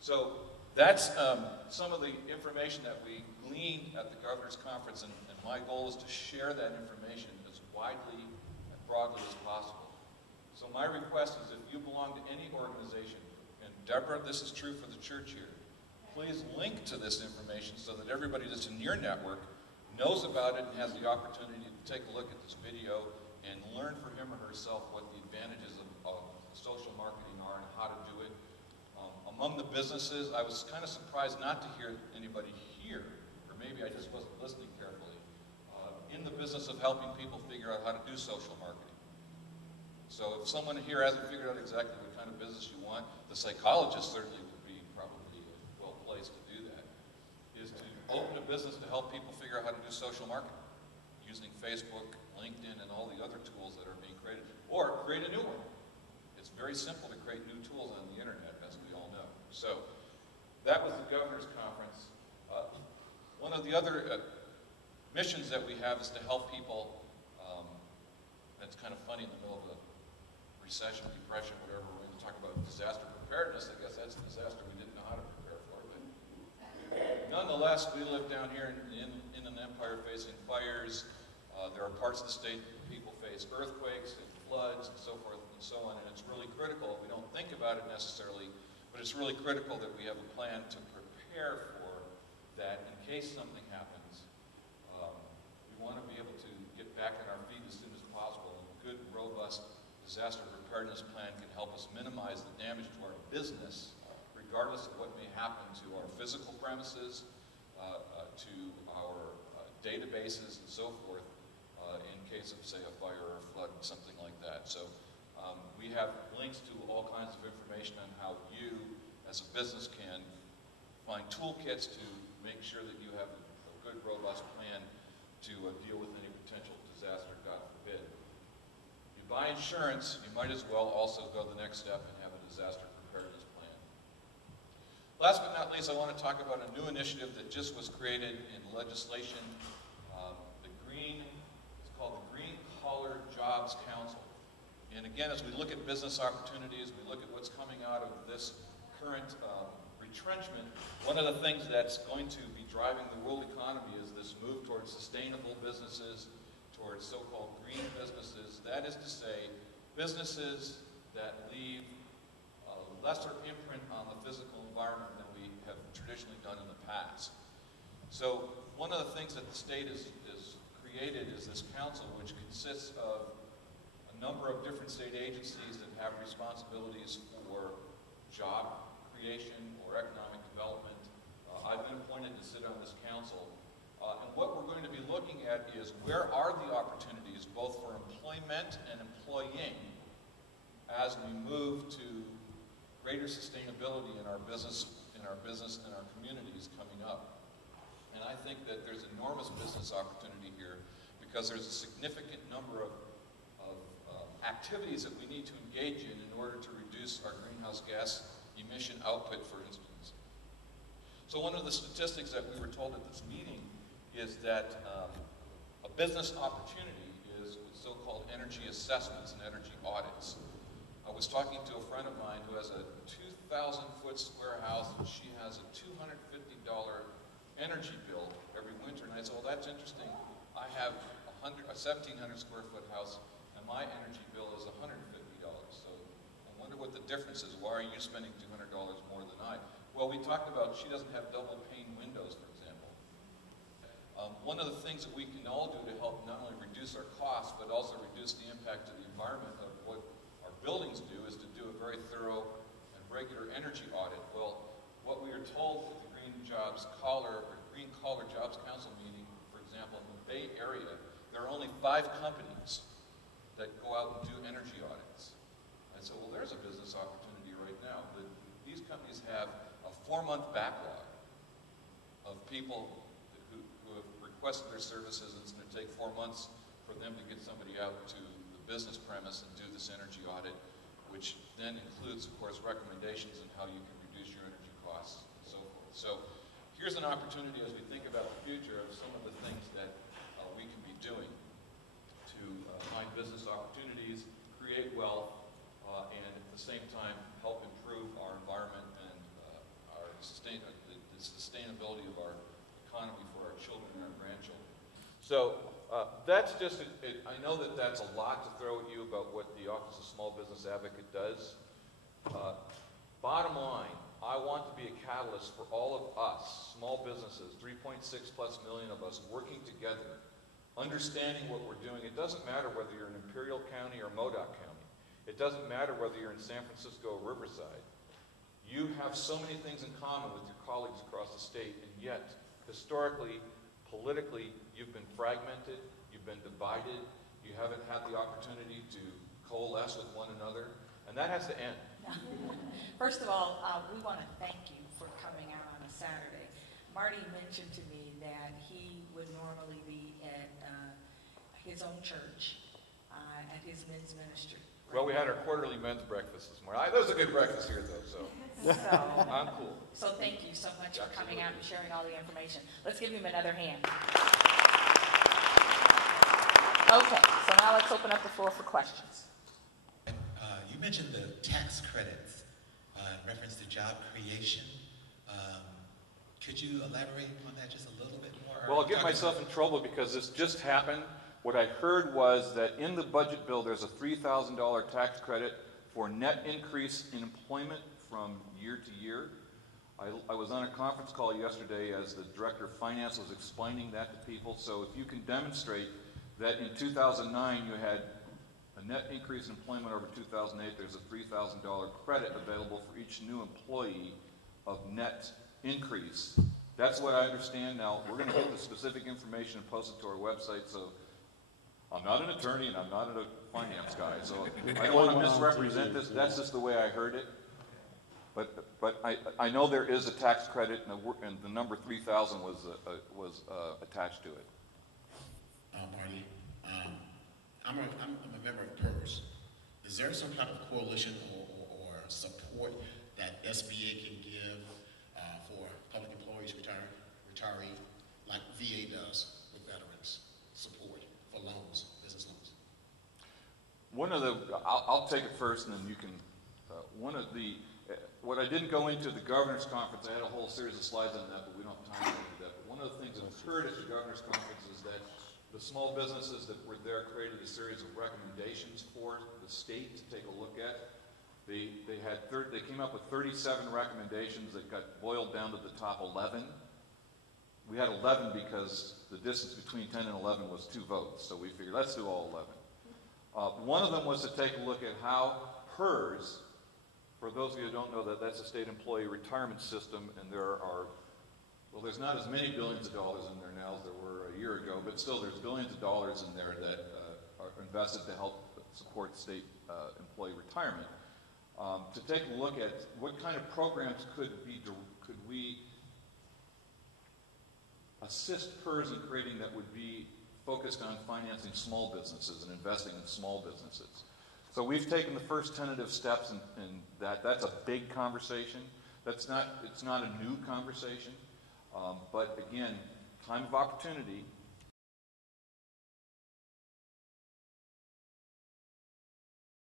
So that's some of the information that we gleaned at the Governor's Conference, and my goal is to share that information as widely and broadly as possible. So my request is if you belong to any organization, and Deborah, this is true for the church here, please link to this information so that everybody that's in your network knows about it and has the opportunity to take a look at this video and learn for him or herself what the advantages of social marketing are and how to do it. Among the businesses, I was kind of surprised not to hear anybody here, or maybe I just wasn't listening carefully, in the business of helping people figure out how to do social marketing. So if someone here hasn't figured out exactly what kind of business you want, the psychologist certainly would be probably well placed to do that, is to open a business to help people figure out how to do social marketing using Facebook, LinkedIn, and all the other tools that are being created, or create a new one. It's very simple to create new tools on the internet, as we all know. So that was the Governor's Conference. One of the other missions that we have is to help people. That's kind of funny in the middle of a recession, depression, whatever. We're going to talk about disaster preparedness. I guess that's a disaster we didn't know how to prepare for. But nonetheless, we live down here in an empire facing fires. There are parts of the state that people face earthquakes and floods and so forth and so on, and it's really critical. We don't think about it necessarily, but it's really critical that we have a plan to prepare for that in case something happens. We want to be able to get back on our feet as soon as possible, and a good, robust disaster preparedness plan can help us minimize the damage to our business, regardless of what may happen to our physical premises, to our databases and so forth, in case of, say, a fire or a flood, something like that. So we have links to all kinds of information on how you, as a business, can find toolkits to make sure that you have a good, robust plan to deal with any potential disaster, God forbid. If you buy insurance, you might as well also go the next step and have a disaster preparedness plan. Last but not least, I want to talk about a new initiative that just was created in legislation. It's called the Green Collar Jobs Council. And again, as we look at business opportunities, we look at what's coming out of this current retrenchment, one of the things that's going to be driving the world economy is this move towards sustainable businesses, towards so-called green businesses. That is to say, businesses that leave a lesser imprint on the physical environment than we have traditionally done in the past. So one of the things that the state is created is this council, which consists of a number of different state agencies that have responsibilities for job creation or economic development. I've been appointed to sit on this council. And what we're going to be looking at is where are the opportunities both for employment and employing as we move to greater sustainability in our business and our communities coming up. And I think that there's enormous business opportunity here because there's a significant number of activities that we need to engage in order to reduce our greenhouse gas emission output, for instance. So one of the statistics that we were told at this meeting is that a business opportunity is so-called energy assessments and energy audits. I was talking to a friend of mine who has a 2,000-foot square house, and she has a $250 energy bill every winter. And I said, well, that's interesting. I have a 1,700 square foot house, and my energy bill is $150. So I wonder what the difference is. Why are you spending $200 more than I? Well, we talked about she doesn't have double pane windows, for example. One of the things that we can all do to help not only reduce our costs, but also reduce the impact to the environment of what our buildings do is to do a very thorough and regular energy audit. Well, what we are told at the Green Collar Jobs Council meeting, for example, in the Bay Area, there are only 5 companies that go out and do energy audits. And so, well, there's a business opportunity right now. These companies have a 4-month backlog of people who have requested their services, and it's going to take 4 months for them to get somebody out to the business premise and do this energy audit, which then includes, of course, recommendations on how you can reduce your energy costs and so forth. So here's an opportunity as we think about the future of some of the things that we can be doing to find business opportunities, create wealth, and at the same time help improve our environment and So that's just, I know that that's a lot to throw at you about what the Office of Small Business Advocate does. Bottom line, I want to be a catalyst for all of us, small businesses, 3.6+ million of us working together, understanding what we're doing. It doesn't matter whether you're in Imperial County or Modoc County. It doesn't matter whether you're in San Francisco or Riverside. You have so many things in common with your colleagues across the state, and yet, historically, politically, you've been fragmented, you've been divided, you haven't had the opportunity to coalesce with one another, and that has to end. First of all, we want to thank you for coming out on a Saturday. Marty mentioned to me that he would normally be at his own church, at his men's ministry. Well, we had our quarterly men's breakfast this morning. There was a good breakfast here, though, so I'm cool. So thank you so much for coming out and sharing all the information. Let's give him another hand. Okay, so now let's open up the floor for questions. You mentioned the tax credits in reference to job creation. Could you elaborate on that just a little bit more? Well, I'll get myself in trouble because this just happened. What I heard was that in the budget bill, there's a $3,000 tax credit for net increase in employment from year to year. I was on a conference call yesterday as the Director of Finance was explaining that to people. So if you can demonstrate that in 2009 you had a net increase in employment over 2008, there's a $3,000 credit available for each new employee of net increase. That's what I understand. Now, we're going to get the specific information and post it to our website. So I'm not an attorney and I'm not a finance guy, so I don't want to misrepresent this. That's just the way I heard it. But I know there is a tax credit, and the number 3,000 was attached to it. Marty, I'm a member of PERS. Is there some kind of coalition or support that SBA can give for public employees, retiree, like VA does with veterans, support for loans, business loans? I'll take it first, and then you can. What I didn't go into the governor's conference, I had a whole series of slides on that, but we don't have time to do that. But one of the things that occurred at the governor's conference is that the small businesses that were there created a series of recommendations for the state to take a look at. They came up with 37 recommendations that got boiled down to the top 11. We had 11 because the distance between 10 and 11 was 2 votes, so we figured let's do all 11. One of them was to take a look at how PERS, for those of you who don't know, that's a state employee retirement system, and there's not as many billions of dollars in there now as there were a year ago, but still there's billions of dollars in there that are invested to help support state employee retirement. To take a look at what kind of programs could we assist PERS in creating that would be focused on financing small businesses and investing in small businesses. So we've taken the first tentative steps in that's a big conversation. It's not a new conversation, but again, time of opportunity.